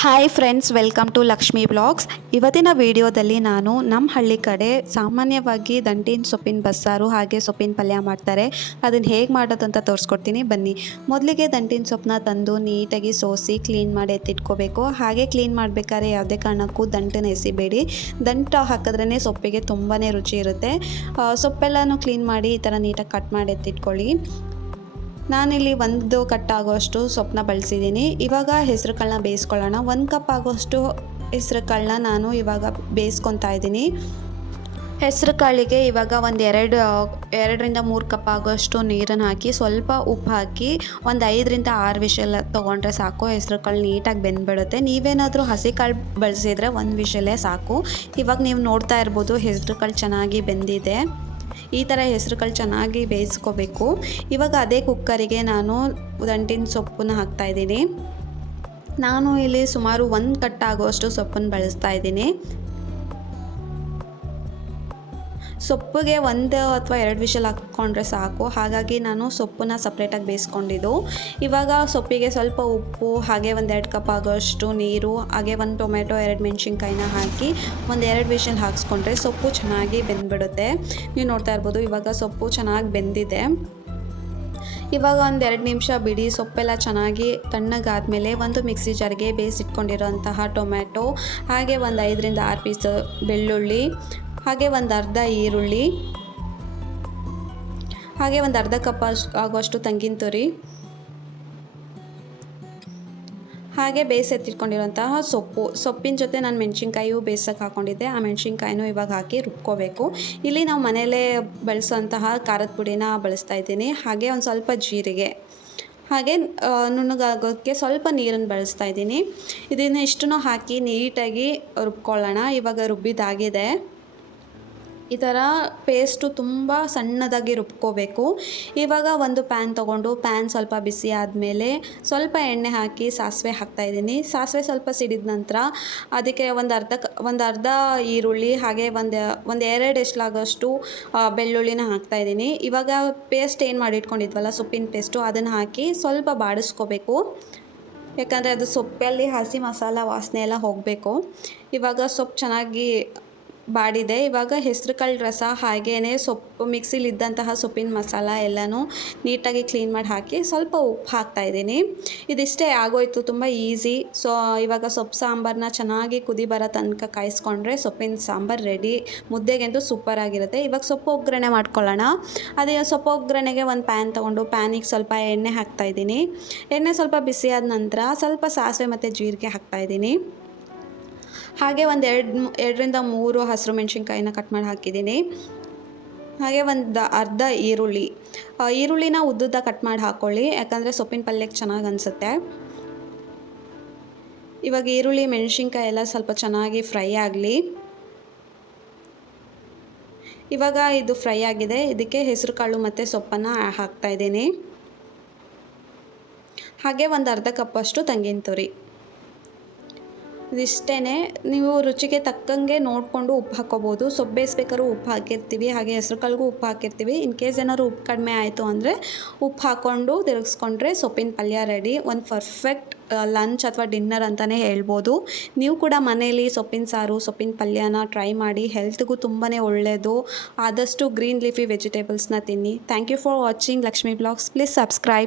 Hi friends, welcome to Lakshmi blogs. ಇವತ್ತಿನ ವಿಡಿಯೋದಲ್ಲಿ ನಾನು ನಮ್ಮ ಹಳ್ಳಿ ಕಡೆ ಸಾಮಾನ್ಯವಾಗಿ ದಂಟಿನ ಸೊಪ್ಪಿನ ಬಸ್ಸಾರು ಹಾಗೆ ಸೊಪ್ಪಿನ ಪಲ್ಯ ಮಾಡ್ತಾರೆ. ಅದನ್ನು ಹೇಗೆ ಮಾಡೋದಂತ ತೋರಿಸ್ಕೊಡ್ತೀನಿ ಬನ್ನಿ. ಮೊದಲಿಗೆ ದಂಟಿನ ಸೊಪ್ಪನ್ನ ತಂದು ನೀಟಾಗಿ ಸೋಸಿ ಕ್ಲೀನ್ ಮಾಡಿ ಎತ್ತಿಟ್ಕೋಬೇಕು. ಹಾಗೆ ಕ್ಲೀನ್ ಮಾಡಬೇಕಾದ್ರೆ ಯಾವುದೇ ಕಾರಣಕ್ಕೂ ದಂಟನ್ನು ಎಸಿಬೇಡಿ. ದಂಟು ಹಾಕಿದ್ರೇ ಸೊಪ್ಪಿಗೆ ತುಂಬಾ ರುಚಿ ಇರುತ್ತೆ. ಸೊಪ್ಪೆಲ್ಲನೂ ಕ್ಲೀನ್ ಮಾಡಿ ಈ ಥರ ನೀಟಾಗಿ ಕಟ್ ಮಾಡಿ ಎತ್ತಿಟ್ಕೊಳ್ಳಿ. ನಾನಿಲ್ಲಿ ಒಂದು ಕಟ್ ಆಗೋಷ್ಟು ಸೊಪ್ಪನ್ನ ಬಳಸಿದ್ದೀನಿ. ಇವಾಗ ಹೆಸರು ಕಾಳನ್ನ ಬೇಯಿಸ್ಕೊಳ್ಳೋಣ. 1 ಕಪ್ ಆಗೋಷ್ಟು ಹೆಸರು ಕಾಳನ್ನ ನಾನು ಇವಾಗ ಬೇಯಿಸ್ಕೊತಾ ಇದ್ದೀನಿ. ಹೆಸರು ಕಾಳಿಗೆ ಇವಾಗ ಎರಡರಿಂದ 3 ಕಪ್ ಆಗೋಷ್ಟು ನೀರನ್ನು ಹಾಕಿ ಸ್ವಲ್ಪ ಉಪ್ಪು ಹಾಕಿ ಒಂದು 5ರಿಂದ 6 ವಿಷಲ್ ತೊಗೊಂಡ್ರೆ ಸಾಕು. ಹೆಸರು ಕಾಳು ನೀಟಾಗಿ ಬೆಂದ್ಬಿಡುತ್ತೆ. ನೀವೇನಾದರೂ ಹಸಿ ಕಾಳು ಬಳಸಿದರೆ 1 ವಿಷಲೇ ಸಾಕು. ಇವಾಗ ನೀವು ನೋಡ್ತಾ ಇರ್ಬೋದು ಹೆಸರು ಕಾಳು ಚೆನ್ನಾಗಿ ಬೆಂದಿದೆ. ಈ ಥರ ಹೆಸರು ಕಾಳು ಚೆನ್ನಾಗಿ ಬೇಯಿಸ್ಕೋಬೇಕು. ಇವಾಗ ಅದೇ ಕುಕ್ಕರಿಗೆ ನಾನು ದಂಟಿನ ಸೊಪ್ಪನ್ನು ಹಾಕ್ತಾಯಿದ್ದೀನಿ. ನಾನು ಇಲ್ಲಿ ಸುಮಾರು 1 ಕಟ್ ಆಗುವಷ್ಟು ಸೊಪ್ಪನ್ನು ಬಳಸ್ತಾ ಇದ್ದೀನಿ. ಸೊಪ್ಪಿಗೆ 1 ಅಥವಾ 2 ವಿಷಲ್ ಹಾಕ್ಕೊಂಡ್ರೆ ಸಾಕು. ಹಾಗಾಗಿ ನಾನು ಸೊಪ್ಪನ್ನ ಸಪ್ರೇಟಾಗಿ ಬೇಯಿಸ್ಕೊಂಡಿದ್ದು. ಇವಾಗ ಸೊಪ್ಪಿಗೆ ಸ್ವಲ್ಪ ಉಪ್ಪು ಹಾಗೆ 1-2 ಕಪ್ ಆಗೋಷ್ಟು ನೀರು ಹಾಗೆ 1 ಟೊಮೆಟೊ 2 ಮೆಣಸಿನ್ಕಾಯಿನ ಹಾಕಿ 1-2 ವಿಷಲ್ ಹಾಕ್ಸ್ಕೊಂಡ್ರೆ ಸೊಪ್ಪು ಚೆನ್ನಾಗಿ ಬೆಂದ್ಬಿಡುತ್ತೆ. ನೀವು ನೋಡ್ತಾ ಇರ್ಬೋದು ಇವಾಗ ಸೊಪ್ಪು ಚೆನ್ನಾಗಿ ಬೆಂದಿದೆ. ಇವಾಗ 1-2 ನಿಮಿಷ ಬಿಡಿ. ಸೊಪ್ಪೆಲ್ಲ ಚೆನ್ನಾಗಿ ತಣ್ಣಗಾದ್ಮೇಲೆ ಒಂದು ಮಿಕ್ಸಿ ಜಾರ್ಗೆ ಬೇಯಿಸಿಟ್ಕೊಂಡಿರೋಂತಹ ಟೊಮೆಟೊ ಹಾಗೆ 5ರಿಂದ 6 ಪೀಸ್ ಬೆಳ್ಳುಳ್ಳಿ ಹಾಗೆ ಒಂದು ಅರ್ಧ ಈರುಳ್ಳಿ ಹಾಗೆ ಒಂದು ಅರ್ಧ ಕಪ್ ಆಗುವಷ್ಟು ತೆಂಗಿನ ತುರಿ ಹಾಗೆ ಬೇಯಿಸಿಟ್ಟಿಟ್ಕೊಂಡಿರೋಂತಹ ಸೊಪ್ಪಿನ ಜೊತೆ ನಾನು ಮೆಣಸಿನ್ಕಾಯಿಯು ಬೇಯಿಸೋಕೆ ಹಾಕ್ಕೊಂಡಿದ್ದೆ. ಆ ಮೆಣಸಿನ್ಕಾಯಿನೂ ಇವಾಗ ಹಾಕಿ ರುಬ್ಕೋಬೇಕು. ಇಲ್ಲಿ ನಾವು ಮನೆಯಲ್ಲೇ ಬಳಸೋಂತಹ ಖಾರದ ಪುಡಿನ ಬಳಸ್ತಾ ಇದ್ದೀನಿ. ಹಾಗೆ ಒಂದು ಸ್ವಲ್ಪ ಜೀರಿಗೆ ಹಾಗೆ ನುಣ್ಣಗಾಗೋಕ್ಕೆ ಸ್ವಲ್ಪ ನೀರನ್ನು ಬಳಸ್ತಾ ಇದ್ದೀನಿ. ಇದನ್ನು ಇಷ್ಟನ್ನು ಹಾಕಿ ನೀಟಾಗಿ ರುಬ್ಕೊಳ್ಳೋಣ. ಇವಾಗ ರುಬ್ಬಿದಾಗಿದೆ. ಈ ಥರ ಪೇಸ್ಟು ತುಂಬ ಸಣ್ಣದಾಗಿ ರುಬ್ಕೋಬೇಕು. ಇವಾಗ ಒಂದು ಪ್ಯಾನ್ ತೊಗೊಂಡು ಪ್ಯಾನ್ ಸ್ವಲ್ಪ ಬಿಸಿ ಆದಮೇಲೆ ಸ್ವಲ್ಪ ಎಣ್ಣೆ ಹಾಕಿ ಸಾಸಿವೆ ಹಾಕ್ತಾಯಿದ್ದೀನಿ. ಸಾಸಿವೆ ಸ್ವಲ್ಪ ಸಿಡಿದ ನಂತರ ಅದಕ್ಕೆ ಒಂದು ಅರ್ಧ ಈರುಳ್ಳಿ ಹಾಗೆ ಒಂದು 2 ಎಸ್ಲಾಗೋಷ್ಟು ಬೆಳ್ಳುಳ್ಳಿನ ಹಾಕ್ತಾಯಿದ್ದೀನಿ. ಇವಾಗ ಪೇಸ್ಟ್ ಏನು ಮಾಡಿಟ್ಕೊಂಡಿದ್ವಲ್ಲ ಸೊಪ್ಪಿನ ಪೇಸ್ಟು ಅದನ್ನು ಹಾಕಿ ಸ್ವಲ್ಪ ಬಾಡಿಸ್ಕೋಬೇಕು. ಯಾಕಂದರೆ ಅದು ಸೊಪ್ಪಲ್ಲಿ ಹಸಿ ಮಸಾಲ ವಾಸನೆ ಎಲ್ಲ ಹೋಗಬೇಕು. ಇವಾಗ ಸೊಪ್ಪು ಚೆನ್ನಾಗಿ ಬಾಡಿದೆ. ಇವಾಗ ಹೆಸರು ಕಾಳು ರಸ ಹಾಗೇ ಸೊಪ್ಪು ಮಿಕ್ಸಿಲಿದ್ದಂತಹ ಸೊಪ್ಪಿನ ಮಸಾಲ ಎಲ್ಲನೂ ನೀಟಾಗಿ ಕ್ಲೀನ್ ಮಾಡಿ ಹಾಕಿ ಸ್ವಲ್ಪ ಉಪ್ಪು ಹಾಕ್ತಾಯಿದ್ದೀನಿ. ಇದಿಷ್ಟೇ ಆಗೋಯ್ತು, ತುಂಬ ಈಸಿ. ಇವಾಗ ಸೊಪ್ಪು ಸಾಂಬಾರನ್ನ ಚೆನ್ನಾಗಿ ಕುದಿ ಬರೋ ತನಕ ಕಾಯಿಸ್ಕೊಂಡ್ರೆ ಸೊಪ್ಪಿನ ಸಾಂಬಾರು ರೆಡಿ. ಮುದ್ದೆಗಂತೂ ಸೂಪರಾಗಿರುತ್ತೆ. ಇವಾಗ ಸೊಪ್ಪು ಒಗ್ಗರಣೆ ಮಾಡ್ಕೊಳ್ಳೋಣ. ಅದೇ ಸೊಪ್ಪು ಒಗ್ಗರಣೆಗೆ ಒಂದು ಪ್ಯಾನ್ ತೊಗೊಂಡು ಪ್ಯಾನಿಗೆ ಸ್ವಲ್ಪ ಎಣ್ಣೆ ಹಾಕ್ತಾಯಿದ್ದೀನಿ. ಎಣ್ಣೆ ಸ್ವಲ್ಪ ಬಿಸಿಯಾದ ನಂತರ ಸ್ವಲ್ಪ ಸಾಸಿವೆ ಮತ್ತು ಜೀರಿಗೆ ಹಾಕ್ತಾಯಿದ್ದೀನಿ. ಹಾಗೆ 2ರಿಂದ 3 ಹಸಿರು ಮೆಣಸಿನ್ಕಾಯಿನ ಕಟ್ ಮಾಡಿ ಹಾಕಿದ್ದೀನಿ. ಹಾಗೆ ಒಂದು ಅರ್ಧ ಈರುಳ್ಳಿನ ಉದ್ದುದ್ದ ಕಟ್ ಮಾಡಿ ಹಾಕ್ಕೊಳ್ಳಿ. ಯಾಕಂದರೆ ಸೊಪ್ಪಿನ ಪಲ್ಯಕ್ಕೆ ಚೆನ್ನಾಗಿ ಅನಿಸುತ್ತೆ. ಇವಾಗ ಈರುಳ್ಳಿ ಮೆಣಸಿನ್ಕಾಯಿ ಎಲ್ಲ ಸ್ವಲ್ಪ ಚೆನ್ನಾಗಿ ಫ್ರೈ ಆಗಲಿ. ಇವಾಗ ಇದು ಫ್ರೈ ಆಗಿದೆ. ಇದಕ್ಕೆ ಹೆಸರು ಕಾಳು ಮತ್ತು ಸೊಪ್ಪನ್ನು ಹಾಕ್ತಾಯಿದ್ದೀನಿ. ಹಾಗೆ ಒಂದು ಅರ್ಧ ಕಪ್ಪಷ್ಟು ತೆಂಗಿನ ತುರಿ. ಇದಿಷ್ಟೇ. ನೀವು ರುಚಿಗೆ ತಕ್ಕಂಗೆ ನೋಡಿಕೊಂಡು ಉಪ್ಪು ಹಾಕ್ಕೋಬೋದು. ಸೊಪ್ಪು ಬೇಯಿಸ್ಬೇಕಾದ್ರೂ ಉಪ್ಪು ಹಾಕಿರ್ತೀವಿ, ಹಾಗೆ ಹೆಸರು ಕಾಳಿಗೂ ಉಪ್ಪು ಹಾಕಿರ್ತೀವಿ. ಇನ್ ಕೇಸ್ ಏನಾದ್ರು ಉಪ್ಪು ಕಡಿಮೆ ಆಯಿತು ಅಂದರೆ ಉಪ್ಪು ಹಾಕ್ಕೊಂಡು ತಿರುಗಿಸ್ಕೊಂಡ್ರೆ ಸೊಪ್ಪಿನ ಪಲ್ಯ ರೆಡಿ. ಒಂದು ಪರ್ಫೆಕ್ಟ್ ಲಂಚ್ ಅಥವಾ ಡಿನ್ನರ್ ಅಂತಲೇ ಹೇಳ್ಬೋದು. ನೀವು ಕೂಡ ಮನೇಲಿ ಸೊಪ್ಪಿನ ಸಾರು ಸೊಪ್ಪಿನ ಪಲ್ಯನ ಟ್ರೈ ಮಾಡಿ. ಹೆಲ್ತ್ಗೂ ತುಂಬಾ ಒಳ್ಳೆಯದು. ಆದಷ್ಟು ಗ್ರೀನ್ ಲೀಫಿ ವೆಜಿಟೇಬಲ್ಸ್ನ ತಿನ್ನಿ. Thank you for watching Lakshmi blogs. Please subscribe.